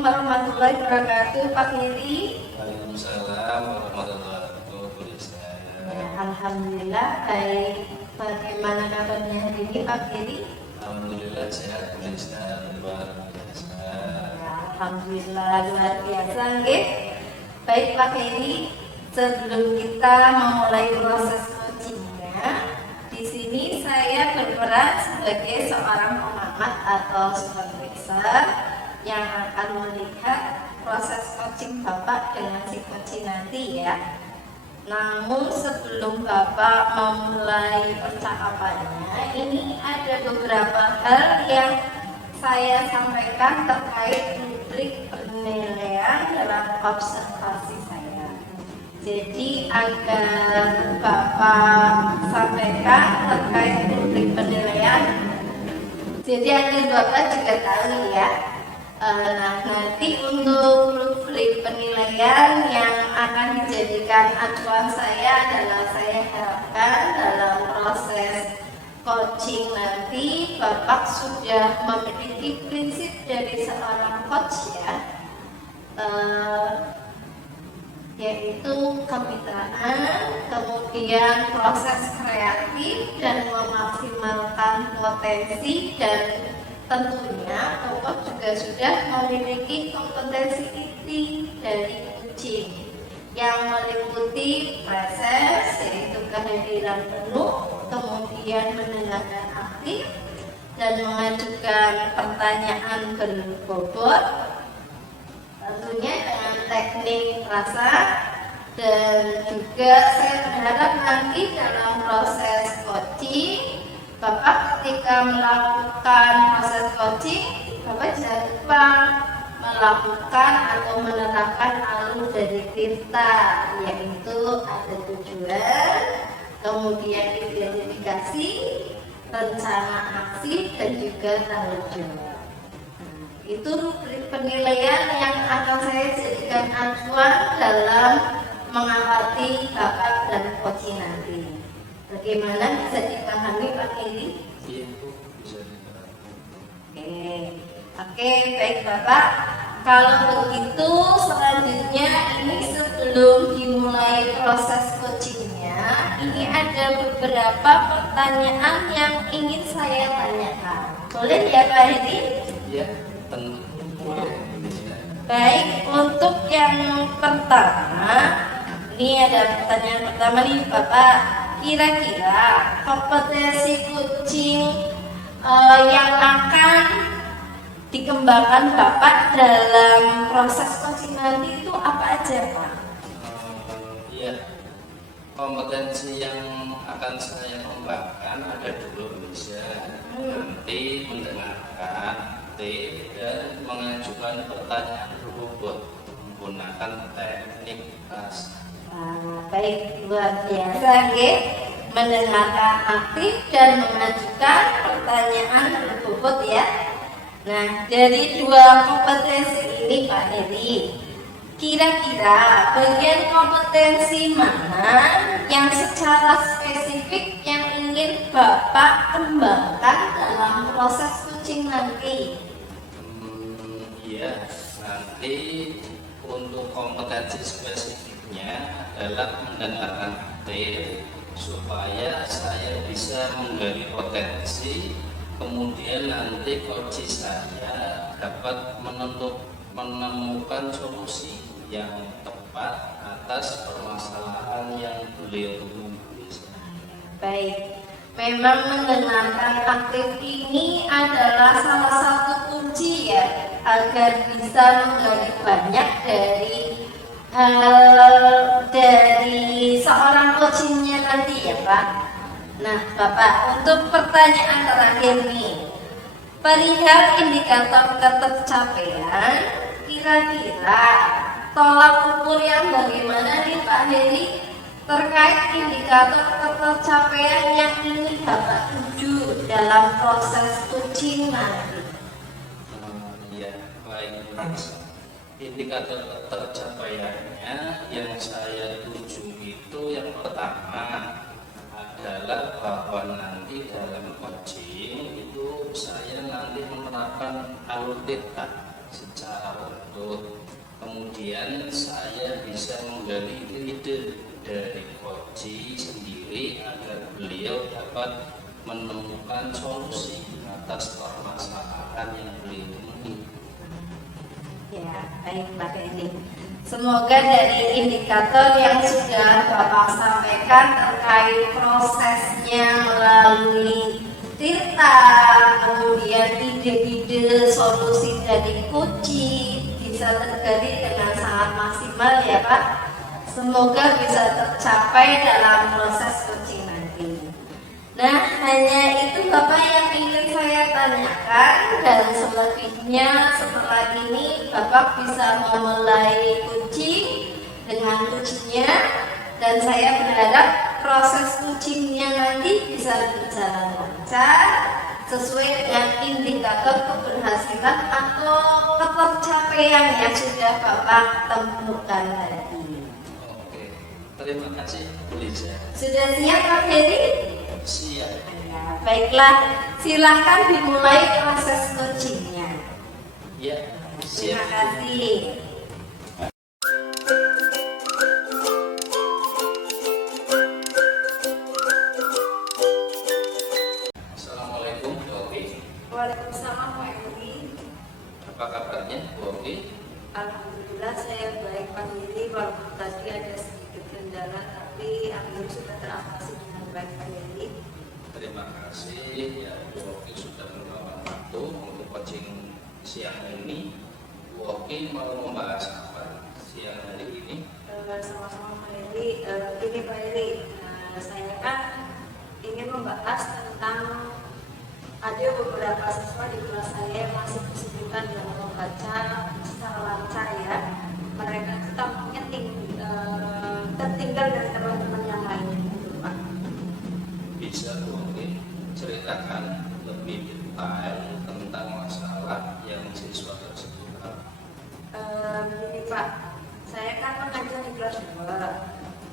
warahmatullahi wabarakatuh, Pak Heri. Waalaikumsalam warahmatullahi wabarakatuh. Ya, alhamdulillah baik. Bagaimana kabarnya hari ini, Pak Heri? Alhamdulillah sehat, luar biasa. Ya, alhamdulillah luar biasa, nggih. Baik Pak Heri, sebelum kita memulai proses coachingnya, di sini saya berperan sebagai seorang pengamat atau supervisor yang akan melihat proses coaching Bapak dengan si coaching nanti ya. Namun sebelum Bapak memulai percakapannya, ini ada beberapa hal yang saya sampaikan terkait rubrik penilaian dalam observasi saya. Jadi agar Bapak sampaikan terkait rubrik penilaian, jadi agar Bapak juga tahu ya. Nah, nanti untuk rubrik penilaian yang akan dijadikan acuan saya adalah saya harapkan dalam proses coaching nanti Bapak sudah memiliki prinsip dari seorang coach ya, yaitu kemitraan, kemudian proses kreatif dan memaksimalkan potensi, dan tentunya Bapak juga sudah memiliki kompetensi inti dari coaching yang meliputi proses, yaitu kehadiran penuh, kemudian mendengarkan aktif dan mengajukan pertanyaan berbobot, tentunya dengan teknik rasa. Dan juga saya berharap nanti dalam proses coaching Bapak ketika melakukan proses coaching, Bapak jangan lupa melakukan atau menerapkan alur dari kita, yaitu ada tujuan, kemudian identifikasi, rencana aksi, dan juga tanggung jawab. Itu rubrik penilaian yang akan saya jadikan acuan dalam mengamati Bapak dan coaching nanti. Bagaimana bisa dipahami Pak Heri? Iya, bisa dipahami. Oke, baik Bapak. Kalau begitu selanjutnya ini sebelum dimulai proses coachingnya, ini ada beberapa pertanyaan yang ingin saya tanyakan. Boleh ya Pak Heri? Iya, tentu boleh. Baik, untuk yang pertama, ini ada pertanyaan pertama nih Bapak. Kira-kira kompetensi coaching yang akan dikembangkan Bapak dalam proses coaching nanti itu apa aja Pak? Iya, kompetensi yang akan saya kembangkan ada dulu, bisa nanti mendengarkan, dan mengajukan pertanyaan berbobot menggunakan teknik rasa. Baik, luar biasa, mendengarkan aktif dan mengajukan pertanyaan berbobot ya. Nah, dari dua kompetensi ini Pak Heri, kira-kira bagian kompetensi mana yang secara spesifik yang ingin Bapak kembangkan dalam proses coaching nanti? Iya, nanti untuk kompetensi spesifiknya adalah mendengarkan aktif supaya saya bisa menggali potensi, kemudian nanti coach saya dapat menemukan solusi yang tepat atas permasalahan yang beliau temui. Baik, memang mendengarkan aktif ini adalah salah satu kunci ya agar bisa menggali banyak dari seorang coachingnya nanti ya Pak. Nah Bapak, untuk pertanyaan terakhir nih, perihal indikator ketercapaian, kira-kira tolak ukur yang bagaimana nih Pak Heri terkait indikator ketercapaian yang ingin Bapak tuju dalam proses coaching nanti? Ya, baik. Indikator tercapaiannya yang saya tuju itu yang pertama adalah bahwa nanti dalam coaching itu saya nanti menerapkan alur theta secara utuh. Kemudian saya bisa menggali ide dari Koji sendiri agar beliau dapat menemukan solusi atas permasalahan yang beliau temui. Ya, baik Mbak Edi. Semoga dari indikator yang sudah Bapak sampaikan terkait prosesnya melalui cerita, kemudian ide-ide solusi dari Koji bisa tergali dengan sangat maksimal ya Pak. Semoga bisa tercapai dalam proses coaching nanti. Nah, hanya itu Bapak yang ingin saya tanyakan, dan selebihnya setelah ini Bapak bisa memulai coaching dengan coachingnya, dan saya berharap proses coachingnya nanti bisa berjalan lancar sesuai dengan indikator keberhasilan atau ketercapaian yang sudah Bapak temukan tadi. Oke, terima kasih Bu Liza. Sudah siap Pak Heri? Siap. Ya, baiklah, silakan dimulai proses coachingnya. Ya, Terima siap. kasih. Assalamualaikum Bu Oki. Waalaikumsalam Pak Heri. Apa kabarnya Bu Oki? Alhamdulillah saya baik Pak Heri, walaupun tadi ada sedikit kendala, tapi akhirnya sudah teratasi dengan baik Pak Heri. Terima kasih ya Bu Oki sudah meluangkan waktu untuk coaching siang ini. Bu Oki mau membahas apa siang hari ini? Sama-sama Pak Heri. Ini Pak Heri, saya kan ingin membahas tentang ada beberapa siswa di kelas saya yang masih kesulitan dalam membaca secara lancar ya. Mereka itu tampaknya tertinggal dari teman-teman yang lain gitu, Pak. Bisa Bu Oki ceritakan lebih detail tentang masalah yang siswa tersebut alami? Begini Pak, saya kan mengajar di kelas 2.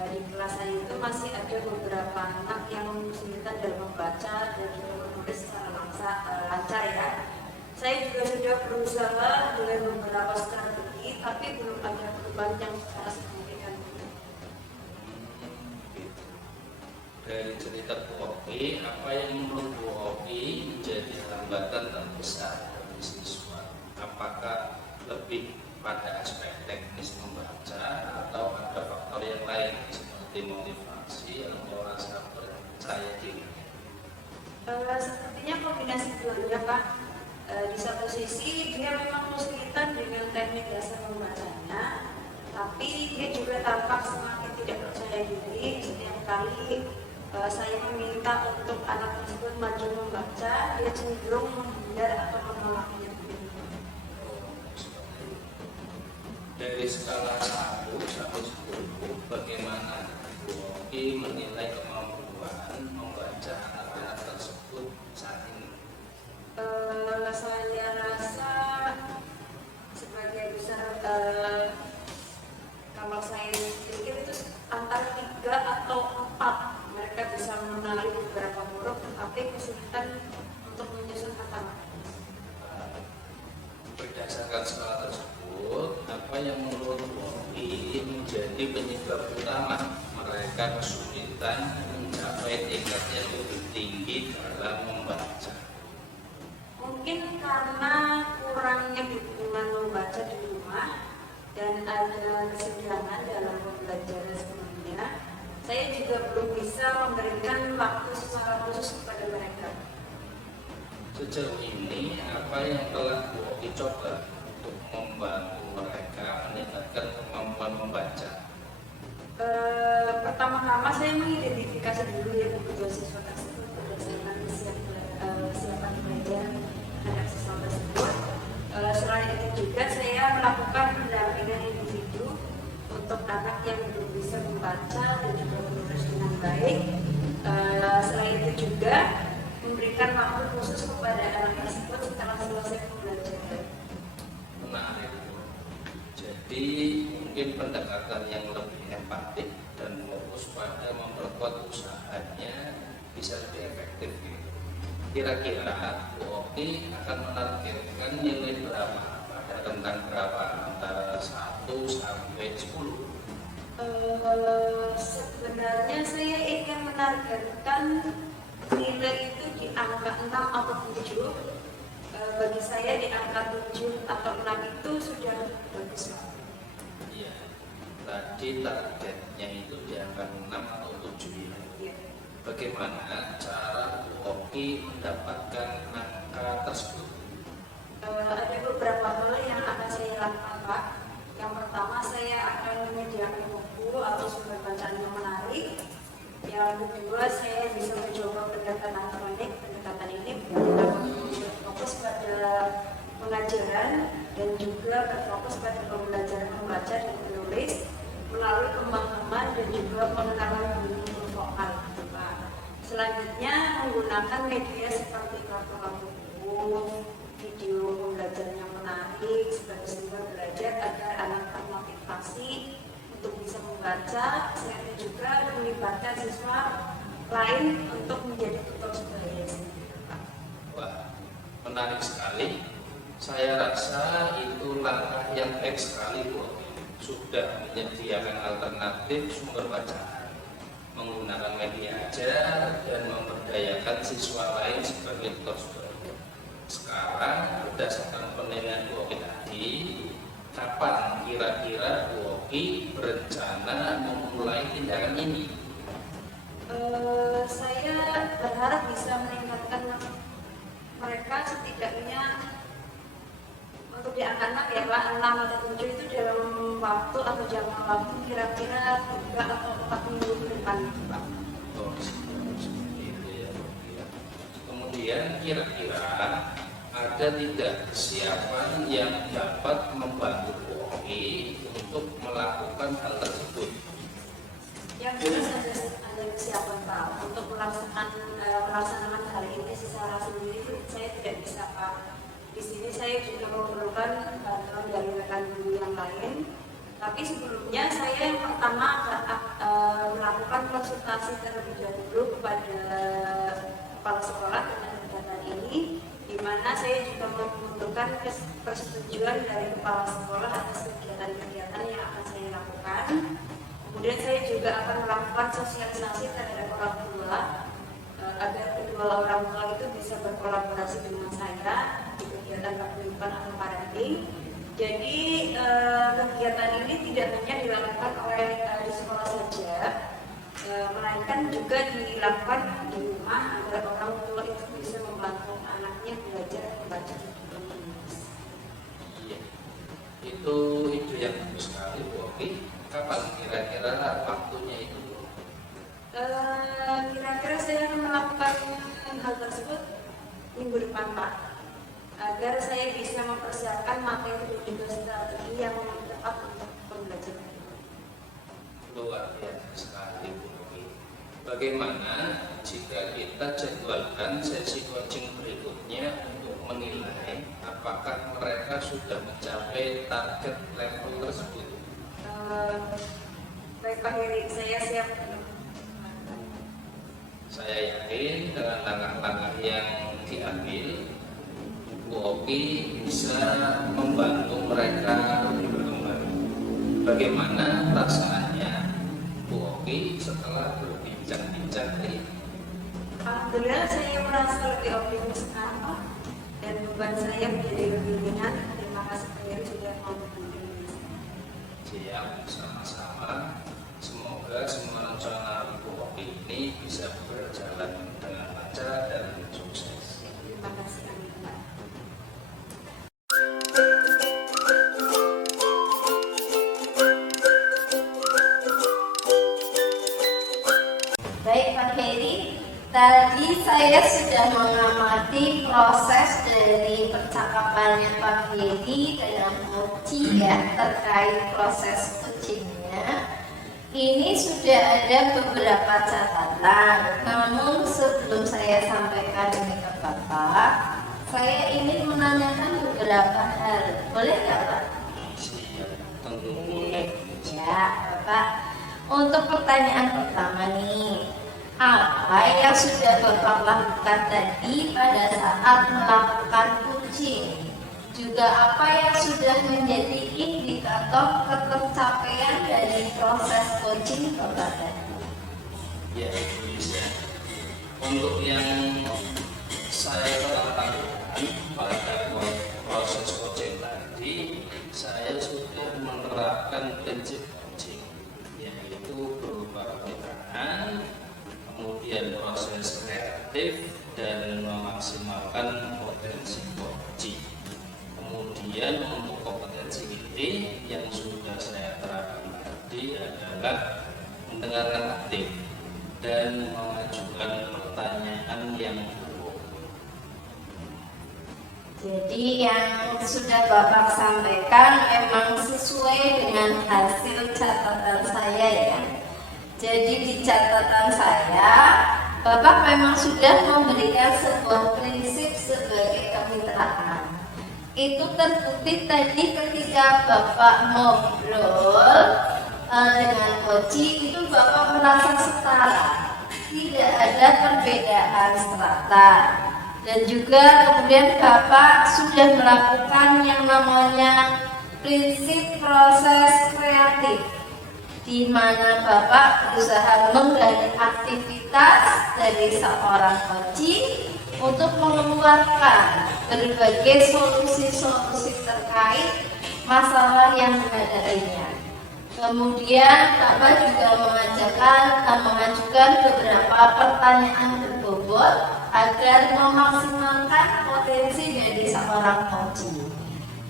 Di kelas saya itu masih ada beberapa anak yang kesulitan dalam membaca dan juga menulis secara lancar ya. Saya juga sudah berusaha dengan beberapa strategi, tapi belum ada perubahan yang secara signifikan. Dari cerita Bu Oki, apa yang menurut Bu Oki menjadi hambatan terbesar bagi siswa? Apakah lebih pada aspek teknis membaca atau ada faktor yang lain seperti motivasi atau rasa percaya diri? Sepertinya kombinasi keduanya Pak. Di satu sisi dia memang kesulitan dengan teknik dasar membacanya, tapi dia juga tampak semakin tidak percaya diri. Setiap kali saya meminta untuk anak tersebut maju membaca, dia cenderung menghindar atau menolaknya. Dari skala 1 sampai 10, bagaimana Bu Oki menilai kemampuan membaca anak-anak tersebut saat ini? Saya rasa sebagai besar, kalau saya pikir itu antara 3 atau 4. Mereka bisa mengenali beberapa huruf, tetapi kesulitan untuk menyusun kata. Berdasarkan skala tersebut, apa yang menurut Bu Oki menjadi penyebab utama mereka kesulitan mencapai tingkat yang lebih tinggi dalam membaca? Mungkin karena kurangnya dukungan membaca di rumah dan ada kesenjangan dalam pembelajaran sebelumnya. Saya juga belum bisa memberikan waktu secara khusus kepada mereka. Sejauh ini, apa yang telah Bu Oki coba untuk membantu mereka meningkatkan kemampuan membaca? Pertama-tama saya mengidentifikasi dulu ya kebutuhan siswa tersebut berdasarkan kesiapan belajar anak siswa tersebut. Selain itu juga saya melakukan pendampingan individu untuk anak yang belum bisa membaca dan juga menulis dengan baik. Selain itu juga memberikan waktu khusus kepada anak tersebut setelah selesai pembelajaran. Menarik. Jadi mungkin pendekatan yang lebih empatik dan fokus pada memperkuat usahanya bisa lebih efektif. Kira-kira Bu Oki akan menargetkan nilai berapa pada ada rentang berapa antara 1 sampai 10? Sebenarnya saya ingin menargetkan nilai itu di angka 6 atau 7. Bagi saya di angka 7 atau 6 itu sudah bagus. Iya, tadi targetnya itu di angka 6 atau 7 ya. Ya. Bagaimana cara Bu Oki mendapatkan angka tersebut? Ada beberapa hal yang akan saya lakukan, Pak. Yang pertama, saya akan menyediakan buku atau sumber bacaan yang menarik. Yang kedua, saya bisa mencoba pendekatan elektronik. Pendekatan ini berfokus pada pengajaran dan juga berfokus pada pembelajaran membaca dan menulis melalui pemahaman dan juga pengenalan guru vokal. Selanjutnya, menggunakan media seperti kartu-kartu buku, video pembelajaran yang menarik sebagai sumber belajar agar anak termotivasi untuk bisa membaca. Saya juga melibatkan siswa lain untuk menjadi tutor sebaya. Wah, menarik sekali. Saya rasa itu langkah yang baik sekali Bu Oki. Sudah menyediakan alternatif sumber bacaan, menggunakan media ajar dan memberdayakan siswa lain sebagai tutor sebaya. Sekarang berdasarkan penilaian Bu Oki tadi, kapan kira-kira Bu Oki berencana memulai tindakan ini? Saya berharap bisa meningkatkan mereka setidaknya untuk di angka 6 ya Pak, 6 atau 7 itu dalam waktu atau jangka waktu kira-kira 3 atau 4 minggu ke depan Pak. Oh, seperti itu ya. Kemudian kira-kira ada tidak kesiapan yang dapat membantu Bu Oki untuk melakukan hal tersebut? Yang jelas ada kesiapan Pak untuk melaksanakan hal ini secara sendiri saya tidak bisa Pak. Di sini saya juga memerlukan bantuan dari rekan guru yang lain. Tapi sebelumnya saya yang pertama melakukan konsultasi terlebih dahulu kepada kepala sekolah dengan kegiatan ini, di mana saya juga membutuhkan persetujuan dari kepala sekolah atas kegiatan-kegiatan yang akan saya lakukan. Kemudian saya juga akan melakukan sosialisasi terhadap orang tua agar kedua orang tua itu bisa berkolaborasi dengan saya di kegiatan paguyuban atau parenting. Jadi kegiatan ini tidak hanya dilakukan oleh di sekolah saja, melainkan juga dilakukan di rumah agar orang tua itu bisa membantu anaknya belajar membaca dan menulis. Iya, itu yang bagus sekali Bu Oki. Kapan kira-kira waktunya itu? Kira-kira saya akan melakukan hal tersebut minggu depan Pak, agar saya bisa mempersiapkan materi dan juga strategi yang tepat untuk pembelajaran. Luar biasa sekali Bu Oki. Bagaimana jika kita jadwalkan sesi coaching berikutnya untuk menilai apakah mereka sudah mencapai target level tersebut? Baik Pak Heri, saya siap. Saya yakin dengan langkah-langkah yang diambil, Bu Oki bisa membantu mereka berkembang. Bagaimana perasaannya Bu Oki setelah berbincang-bincang ini? Alhamdulillah saya merasa lebih optimis sekarang dan beban saya menjadi lebih ringan. Terima kasih Pak Heri sudah mau mengunjungi saya. Siap, sama-sama. Semoga semua rencana Bu Oki ini bisa berjalan dengan lancar dan sukses. Terima kasih amin Pak. Baik Pak Heri, tadi saya sudah mengamati proses dari percakapannya Pak Heri dengan Mochi ya terkait proses coachingnya. Ini sudah ada beberapa catatan, namun sebelum saya sampaikan ini ke Bapak, saya ingin menanyakan beberapa hal. Boleh nggak Pak? Siap, tentu. Ya, Bapak. Untuk pertanyaan pertama nih, apa yang sudah Bapak lakukan tadi pada saat melakukan coaching? juga apa yang sudah menjadi indikator ketercapaian dari proses coaching Bapak tadi? Ya, bisa. Untuk yang saya terapkan pada proses coaching tadi, saya sudah menerapkan prinsip coaching, yaitu berupa pembinaan, kemudian proses kreatif dan memaksimalkan potensi coaching. Kemudian untuk kompetensi ini yang sudah saya terapkan tadi adalah mendengarkan aktif dan mengajukan pertanyaan yang berbobot. Jadi yang sudah Bapak sampaikan memang sesuai dengan hasil catatan saya ya. Jadi di catatan saya, Bapak memang sudah memberikan sebuah prinsip sebagai kemitraan. Itu terbukti tadi ketika Bapak ngobrol dengan coaching, itu Bapak merasa setara, tidak ada perbedaan strata. Dan juga kemudian Bapak sudah melakukan yang namanya prinsip proses kreatif, di mana Bapak berusaha menggali aktivitas dari seorang coaching untuk mengeluarkan berbagai solusi-solusi terkait masalah yang menghadapinya. Kemudian Bapak juga mengajukan beberapa pertanyaan berbobot agar memaksimalkan potensi dari seorang coaching.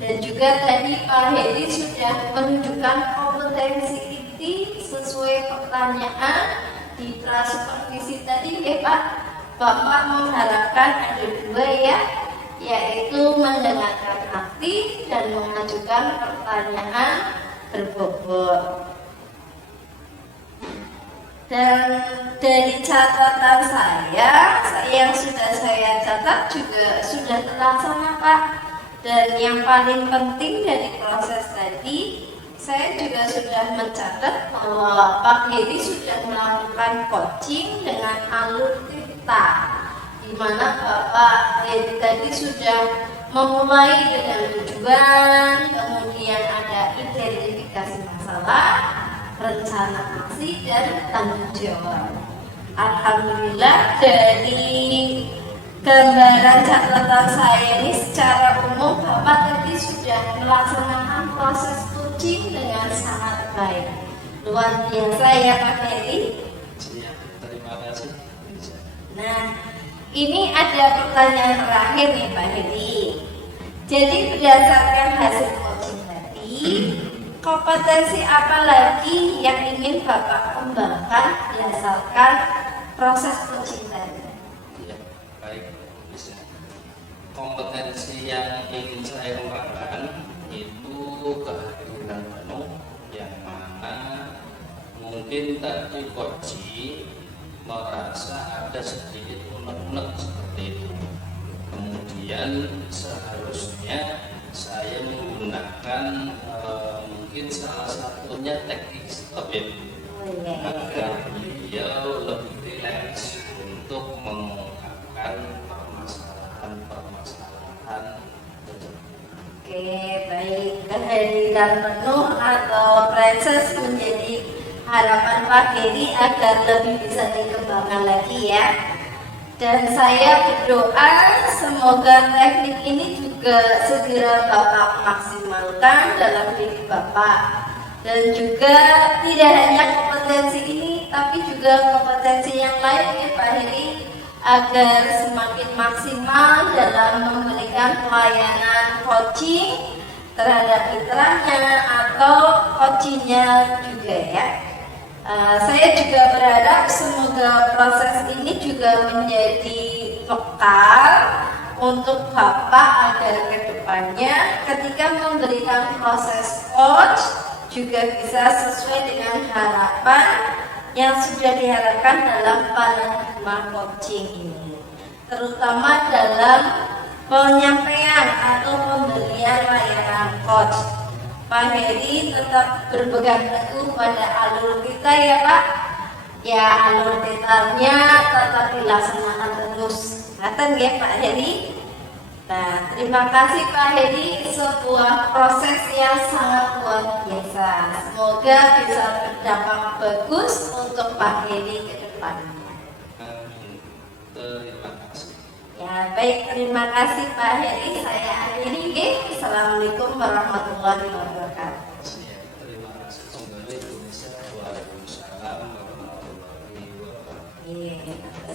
Dan juga tadi Pak Hedi sudah menunjukkan kompetensi inti sesuai pertanyaan di prasupervisi tadi ya Pak. Bapak mengharapkan ada dua ya, yaitu mendengarkan aktif dan mengajukan pertanyaan berbobot. Dan dari catatan saya yang sudah saya catat juga sudah terlaksana Pak. Dan yang paling penting dari proses tadi, saya juga sudah mencatat bahwa Pak Hedi sudah melakukan coaching dengan alur kita, di mana Bapak Hedi tadi sudah memulai dengan tujuan, kemudian ada identifikasi masalah, rencana aksi, dan tanggung jawab. Alhamdulillah dari gambaran catatan saya ini secara umum Bapak tadi sudah melaksanakan proses coaching dengan sangat baik. Luar biasa ya Pak Hedi. Terima kasih. Nah, ini ada pertanyaan terakhir nih Pak Hedi. Jadi berdasarkan hasil coaching tadi, kompetensi apa lagi yang ingin Bapak kembangkan berdasarkan proses coaching tadi? Ya, baik, bisa. Kompetensi yang ingin saya kembangkan itu kehadiran penuh, yang mana mungkin tadi coaching merasa ada sedikit unek-unek seperti itu. Kemudian seharusnya saya menggunakan mungkin salah satunya teknik stop ya, agar beliau lebih rileks untuk mengungkapkan permasalahan. Oke, baik. Kehadiran penuh atau proses menjadi harapan Pak Hedi agar lebih bisa dikembangkan lagi ya. Dan saya berdoa semoga teknik ini juga segera Bapak maksimalkan dalam diri Bapak. Dan juga tidak hanya kompetensi ini, tapi juga kompetensi yang lain ya Pak Hedi, agar semakin maksimal dalam memberikan pelayanan coaching terhadap mitranya atau coachingnya juga ya. Saya juga berharap semoga proses ini juga menjadi bekal untuk Bapak agar kedepannya ketika memberikan proses coach juga bisa sesuai dengan harapan yang sudah diharapkan dalam paradigma coaching ini, terutama dalam penyampaian atau pemberian layanan coach. Pak Hedi tetap berpegang teguh pada alur kita ya Pak. Ya, alur detailnya tetap dilaksanakan terus. Ngaten ya Pak Hedi. Nah, terima kasih Pak Hedi, sebuah proses yang sangat luar biasa. Semoga bisa berdampak bagus untuk Pak Hedi ke depannya. Amin. Terima kasih. Ya, baik, terima kasih Pak Hedi. Saya akhiri. Assalamualaikum warahmatullahi wabarakatuh. Terima kasih. Semoga Indonesia. Waalaikumsalam warahmatullahi wabarakatuh. Iya.